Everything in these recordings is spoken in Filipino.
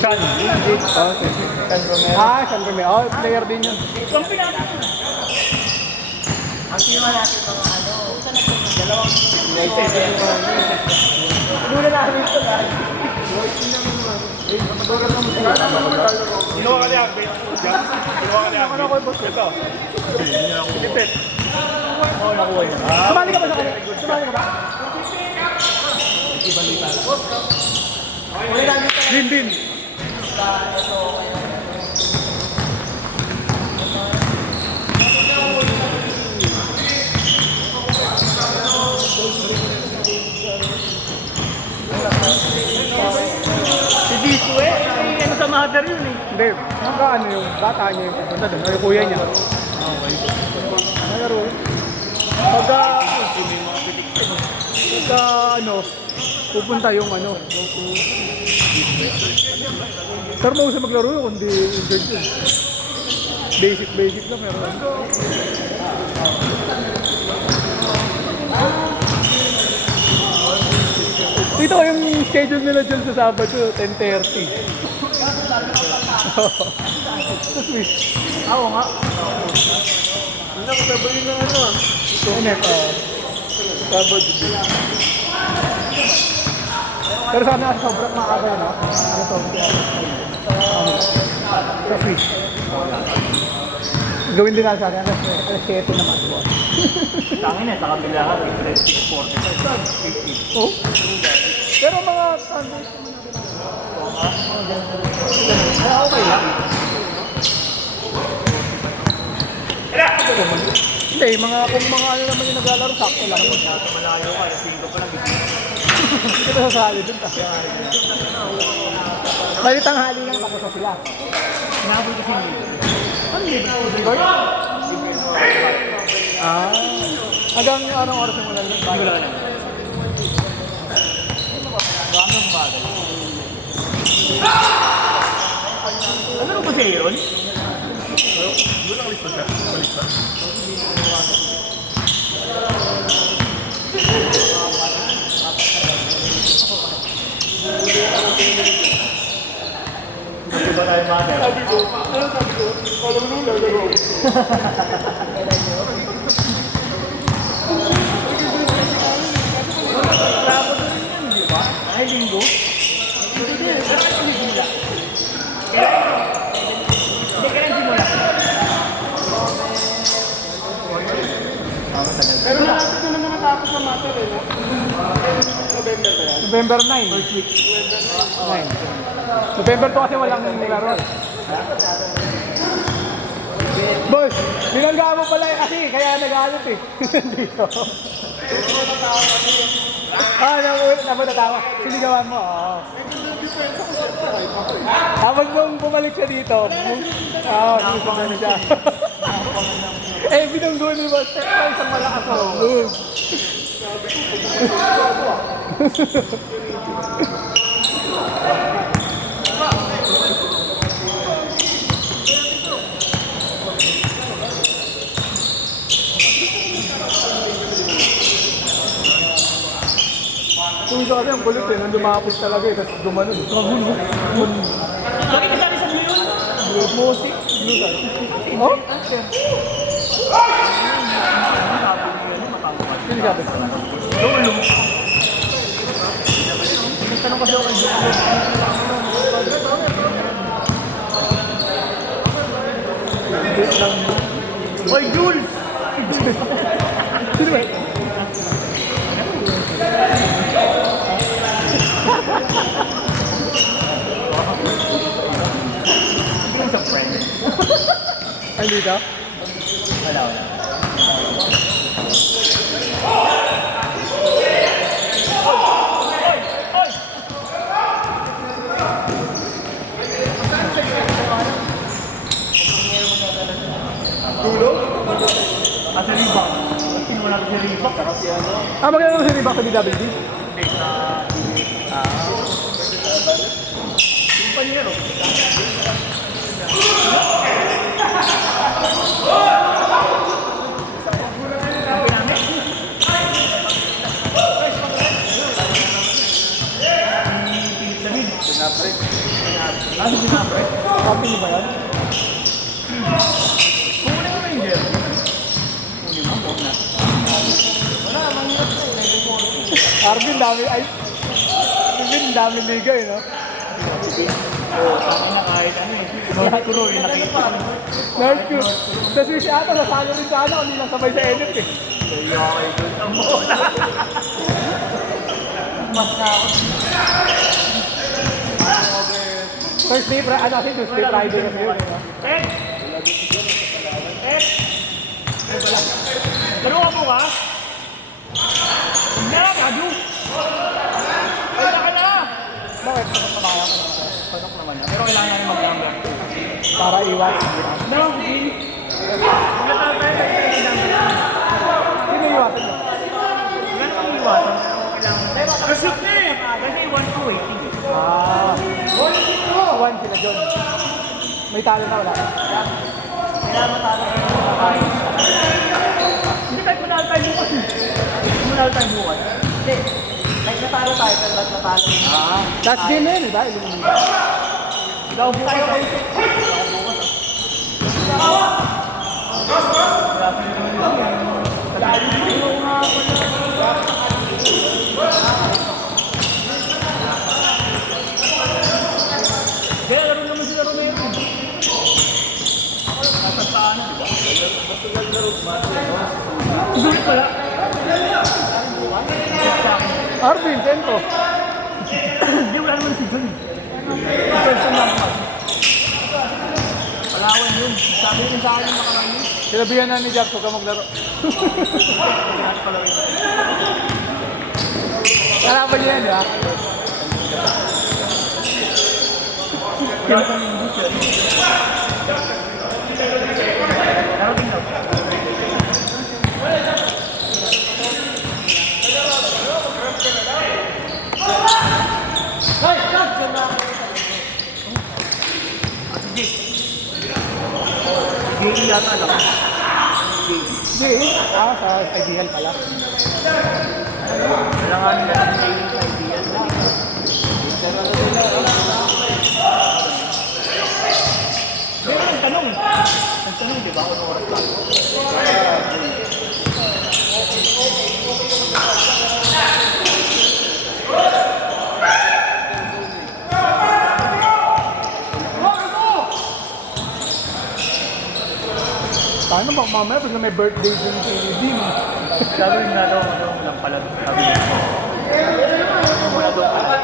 San? Oh, San Romero. Ah, San Romero. Oh, player din yun. Ang kinuha natin mga ano, dalawang Muna namin ito lang. Ginawa ka niya, ginawa ka niya. Ano ko yung boss? Ito. Pilipit. Oo, nakuha yun. Sumali ka ba sa kanila? Sumali ka ba? Din. Si Jisoo eh. Ano sa mother yun eh. Hindi. Ano yung bata niya yung pupunta doon. Ay, kuya niya. Nalaro eh. Pagka pupunta yung ano. Pero mo siya maglaro yun, kundi injured yun. Basic lang pero. Dito ko yung schedule nila dyan sa Sabado, 10:30. Oo nga. Hindi na kasabayin ng ano ah. Ito. Sabado. Pero sana sobrang makakaya, no? Ito. Kasi. Gawin din natin sa akin. Alas 7 naman. Tangin na, sa kabila ka, 6:45. Oh? Pero mga okay lang. Hindi, kung mga ano naman yung naglalaro, sakto lang. Malayo ka, 5 pa lang. Hindi ka nasasali dun. Balitang hali lang tapos na sila. Sinabi kasi hindi. Ano libre? Ah. Hanggang anong oras yung wala lang? Wala na. Ramang bagay. Ano ba siya yun? Wala kalis pa siya. Kalis pa. Ito ba tayo mother? Sabi ko? Alam mo nung lalaro. Ay, linggo? Pero malapit na naman natapos ng matter eh, no? November ba yan? November 9. 9. November 2 kasi walang nilaro. Boss, binangga mo pala eh kasi kaya nag-alit eh. Dito. Napatatawa. Sinigawan mo, oo. Habang nung bumalik siya dito, nung siya. Eh, binanggo ni Boss, isang malakas ako. Kung isa kasi ang kulit eh, nung lumapos talaga eh, tapos gumano. Lagi kasali sa blue yun? Blue music, blue sir. Oh? Sino sabi? Lolo. Tanong kasi ako kay Oy, Jules! Sino ba? Hindi sa friend. Ay, dito? Wala. Dulo? Kasi Reebok. Tingnan mo natin si Reebok. Kasi ano? Magkano si Riba sa BWD? Hindi sa... Yung paniro. Sinapre. Ano sinapre? Sabi niyo ba yan? Kunin mo Ranger. Kunin mo, huwag na. Wala, manghirap na eh. Arvin, dami, ay, Arvin, dami liga eh, no? Oo, kami na kahit ano eh. North Kuro yung nakita. North Q. Sa Swiss ata, nasalo rin sa ano, hindi lang sabay sa NF eh. Hindi ako kayo doon sa muna. Mas na ako. Thursday, ano kasi Tuesday, Friday kasi yun, no? Eh! Eh! Laro ka po ka? Hindi na, kadu! Wala ka na! Bakit? Pagkakaya ko naman. Pasok naman yan. Pero kailangan namin mag-number. Para iwas. No, hindi. Magkatawag tayo sa number. Sino iwasan mo? Gano'n ang iwasan? Kailangan. Result na eh! Kasi 1 to 18. Ah. 1 sila John. May talo na wala. Kailangan matalo tayo. Hindi kahit manalo tayo bukas eh. Manalo tayo bukas. Hindi. Kahit natalo tayo, pero ba't natalo? Ah. Last game na yun, di ba? Eliminate. Ikaw bukas tayo kayo. Kaya laro naman sila Romero. Nasa paano, di ba? Sulit pala. Arvin, Sento. Hindi, wala naman si John. Person lang naman. Palawan yun. Sabi rin sa akin yung makarami. Sinabihan na ni Jack, huwag ka maglaro. Kalaban niya yan, di ba? Kailangan yung bus yun. Pero tingnan. Sige yata lang. Hindi. Ah, sa ideal pala. Kailangan nila ng daily sa ideal lang. Pero nagtanong. Nagtanong, di ba? Kung oras lang. Paano ba mamaya pag may birthday din si Dean? Sabi nga daw, lang pala. Sabi nga. Wala daw pala.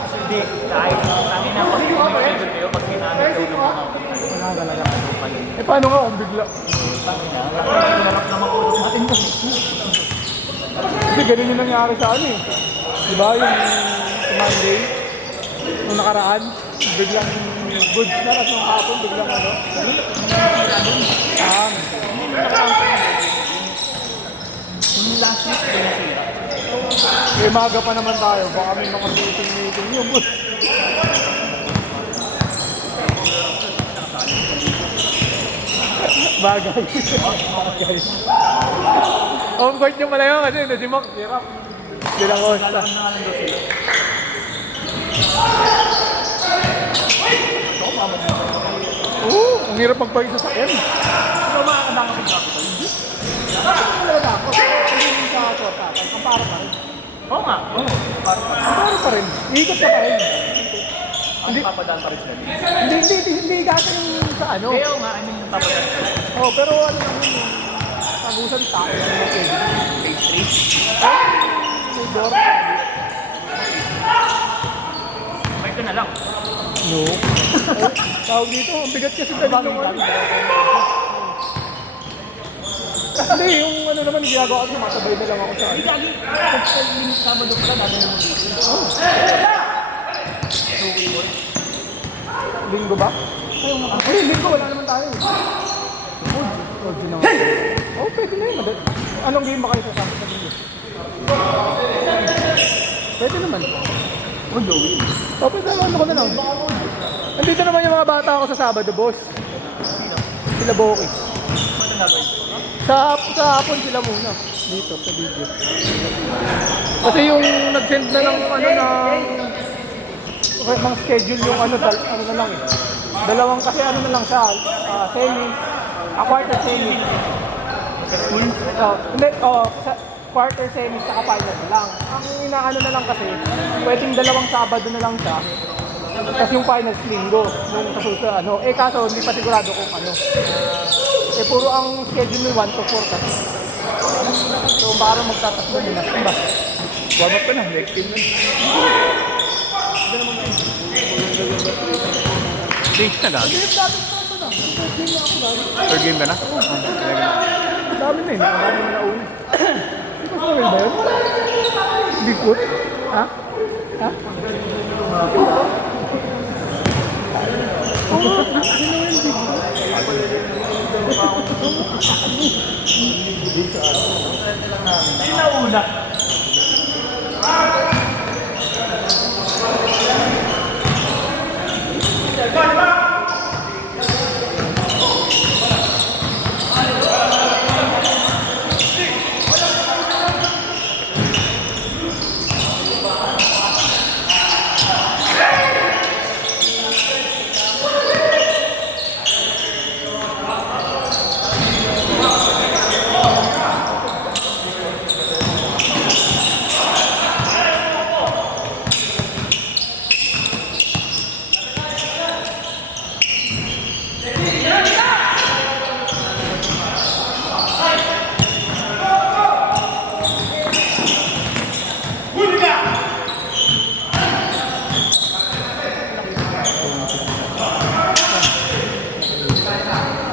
Kasi hindi, kahit namin na pag may kayo, pag ginamit daw ng mga wala talaga daw pala. Eh paano nga kung bigla? Pinarap naman ko natin ko. Kasi ganun yung nangyari sa ano eh. Diba yung Monday, nung nakaraan, biglang goods na at nung hapon, biglang ano. Yung last week, pinasira. Eh maga pa naman tayo, baka may mga meeting yung boss. Bagay. Bagay. Home court nyo pala yun kasi na si Mac, hirap. Bilang hosta. Alam na lang daw sila. Ang hirap magpaisa sa M. Ikaw makakadang ako sa capital. Ano talaga ako? Hindi yung sa torta. Ang para pa rin. Oo nga, oo. Ang para pa rin. Ikot ka pa rin. Ang papadaan pa rin sila. Hindi gata yung sa ano. Kaya nga, I mean yung papadaan sila. Oh, pero ano naman yung tagusan tayo. Page 3. May door. May ito na lang. No. Tawag dito, ang bigat kasi talaga ng ano. Hindi, yung ano naman ginagawa ko, matabay na lang ako sa Hindi lagi, pag yung Sabado ka, lagi naman dito. linggo ba? Ay, linggo, wala naman tayo. Oh, di naman. Oh, pwede na yun. Anong game ba kayo sa linggo? Pwede naman. Oh, Joey. Oh, pwede naman ako na lang. Andito naman yung mga bata ako sa Sabado, boss. Sila Boki. Matanda ba ito? Sa hapon sila muna. Dito, sa video. Kasi yung nag-send na ng ano na mga schedule yung ano, ano na lang eh. Dalawang kasi ano na lang siya, semi, quarter semi. Sa school? Hindi, sa quarter semi sa final na lang. Ang inaano na lang kasi, pwedeng dalawang Sabado na lang siya. Tapos yung finals linggo, nung kasusa, ano. Eh kaso, hindi pa sigurado kung ano. Eh puro ang schedule ng 1 to 4 kasi. So parang magtatakbo muna. Diba? Warm up ka na, leg team na. Change na gagi. Third game ka na? Ang dami na eh, ang dami na nauna. Hindi ko sumil ba yun? Bigfoot? Ha? Ha? Hindi na una.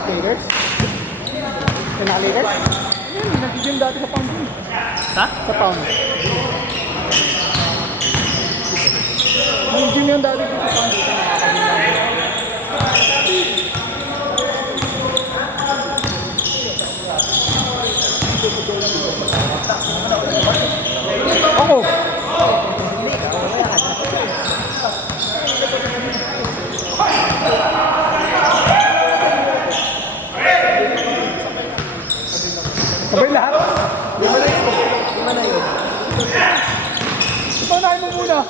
Lakers? Pinaka-Lakers? Yun, nag-gym dati sa pound yun. Ha? Sa pound. Nag-gym yun dati sa pound dito. Ako! Sabay lahat? Lima na yun. Ipaunahin mo muna.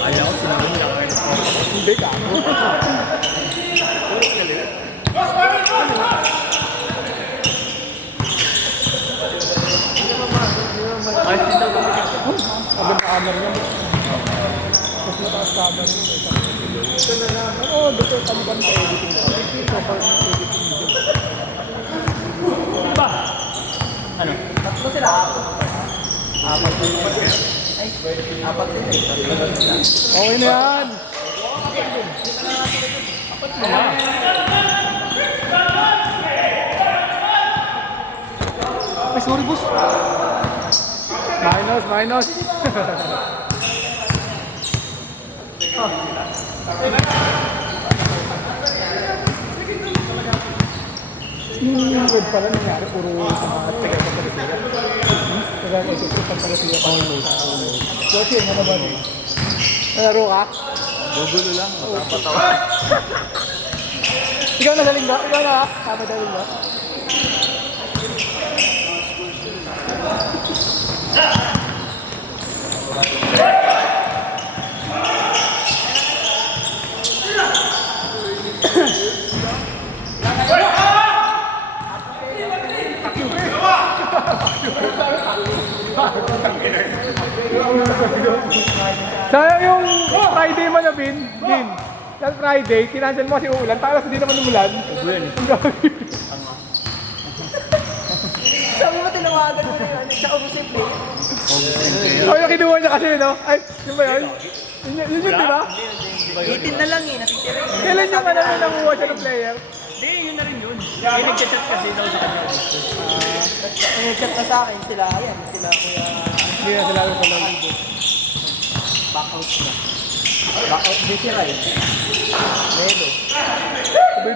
Ayaw ko sinabing lang. Hindi ka ako. Ay, sino ba? Sabi na camera niya. Mas mataas camera niya. Ito na lang. Oo, dito kaliban sa editing na. Ito pa yung editing niya. Ba? Ano? Tatlo sila. Apat din. Apat din. Okay na yan. Ay, sorry boss. Minus, minus. Yung web pala nangyari, puro sa mga taga-pagkalisiya. Taga-pagkalisiya pa yung load. Kasi yun, ano ba rin? Nalaro ka? Gugulo lang. Dapat ako. Ikaw na galing ba? Ikaw na, tama galing ba? Sayang yung Friday mo na, Bin. Last Friday, kinansel mo kasi uulan, tapos hindi naman umulan. Ulan. Sabi mo tinawagan mo na yun. Tsaka mo si play. So yung kinuha niya kasi, no? Ay, yun ba yun? Yun yun, di ba? 18 na lang eh. Natitira eh. Kailan yung ano na nanguha siya ng player? Hindi, yun na rin yun. May nag-chat kasi daw sa kanya. Nag-chat na sa akin sila. Ayan, sila kuya. Hindi na sila sa lang. Back out na. Back out din sila eh. Melo. Sabi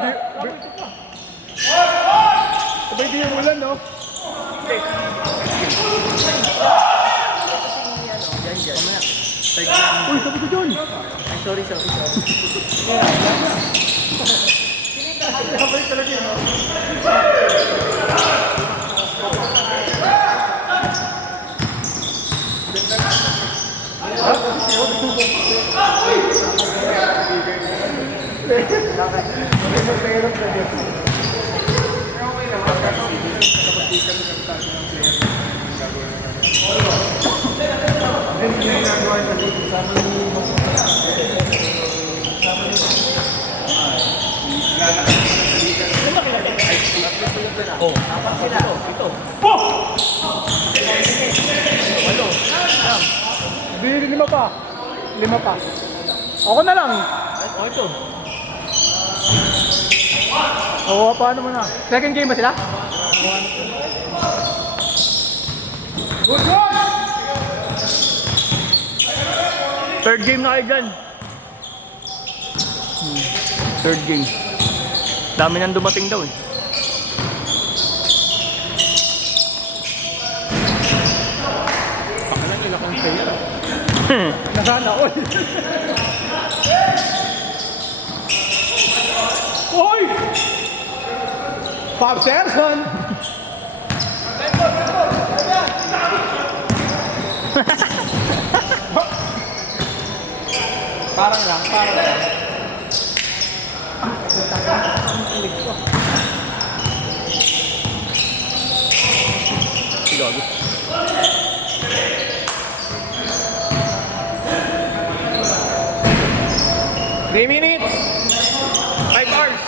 Sabay din yung ulan, no? Uy, sabi ko dyan. Sorry. Sabay talaga yun, no? Lima pa. Ako na lang. Oh, ito. Oo, paano mo na? Second game ba sila? Third game na kayo dyan. Third game. Dami nang dumating daw eh. Pakalang ilang kong sa'yo. Nasana all. Hoy! Bob Serson! Parang lang. Gago. Three minutes! 5 hours!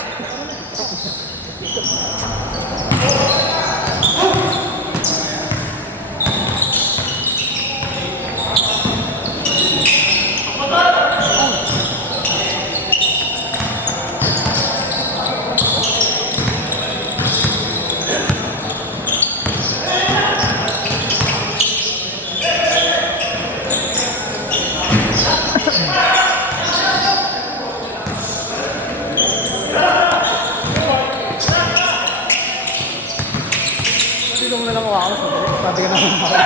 Silong na lang ako sa dali. Sabi ka naman ako.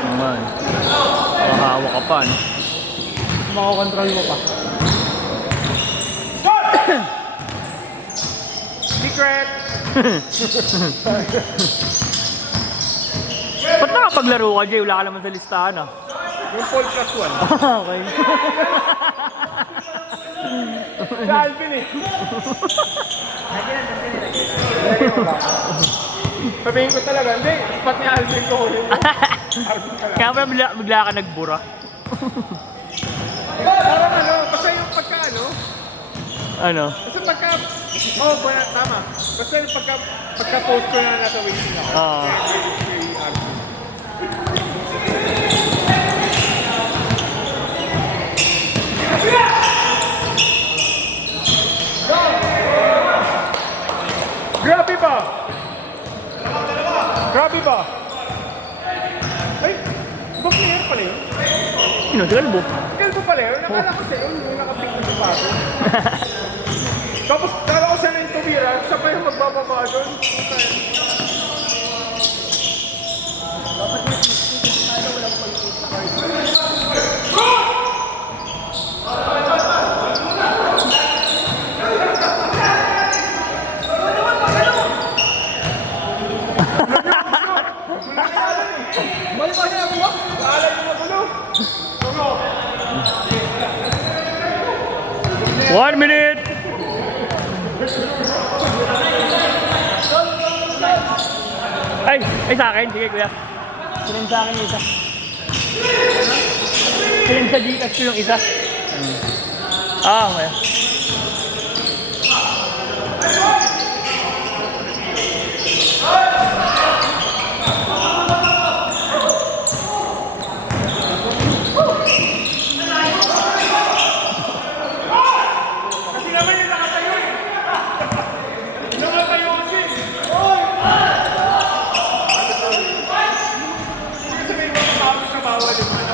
Naman. Makahawa ka pa, no? Makakontrol mo pa. Secret! Ba't nakapaglaro ka, Jay? Wala ka naman sa listahan, ah. Yung Paul plus 1. Okay. Si Alvin eh. Sabihin ko talaga, hindi. Pat ni Alvin ko. Alvin ka lang. Kaya pala bigla ka nagbura. Parang ano, basta yung pagka ano. Ano? Basta pagka, tama. Basta yung pagka-post ko na nasa waiting ako. Oo. Grabe ba? Ay, ba player pala yun? Sino? Si Kalbo? Kalbo pala yun? Nakala ko sa'yo, yung nakapik na pa ako. Tapos, kala ko sana yung tumira, sa pa yung magbababa doon. Balik pa siya ako. Paalam yung magulo. 1 minute! Ay, sa akin. Sige, kuya. Siling sa akin yung isa. Siling sa Gcash ko yung isa. Okay. Kasi naman yung nakatayo eh. Nakatayo kasi. Sige sabihin mo, matapos na bawal yung ano.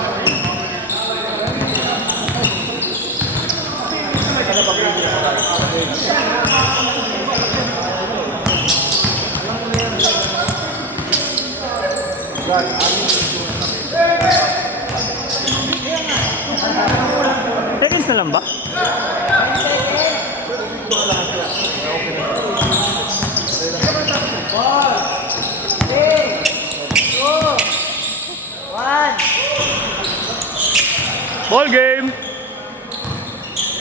Seconds na lang ba? Ball game!